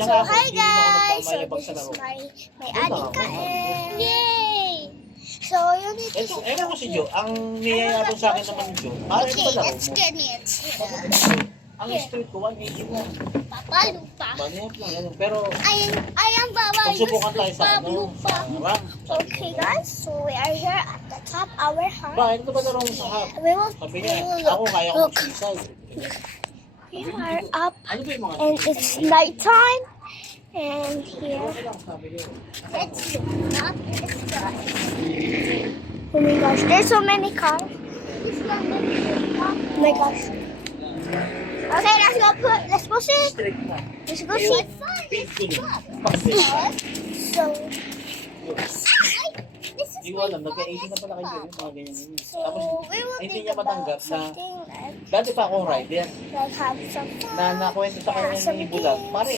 So, hi guys! So, nagmamayabang this sa is laro. my adik Kael. Yay! So, yun ito. Ewan ko si Jo, ang niyayabang sa akin naman ni Jo, ito ba Okay, laro let's mo? get it. Ang street ko, 180 lang. Papa Lupa. Banayap lang, ano. Pero, Ayan baba. pagsubukan tayo sa Papa ano, Lupa. sa RAM. Okay guys, so we are here at the top our house. Ba, ito ba laro mo sa hub? We will, Sabi we niya, will ako look. kaya ko Look, sisay. we are up Ano ba yung mga and it's nighttime. And here, sabi niya? let's look up in the sky. Oh my gosh, there's so many cars. Oh my gosh. Okay, let's go see. Street na. Let's go see. Page ko nun. Pag-save ka. So, Hindi ko alam, nagka-80 na pala kayo yung mga ganyan yun. so Tapos, we will hindi think niya matanggap about na, something like dati pa akong rider, have some fun. na nakwento sa kanya ni Bulag, pare,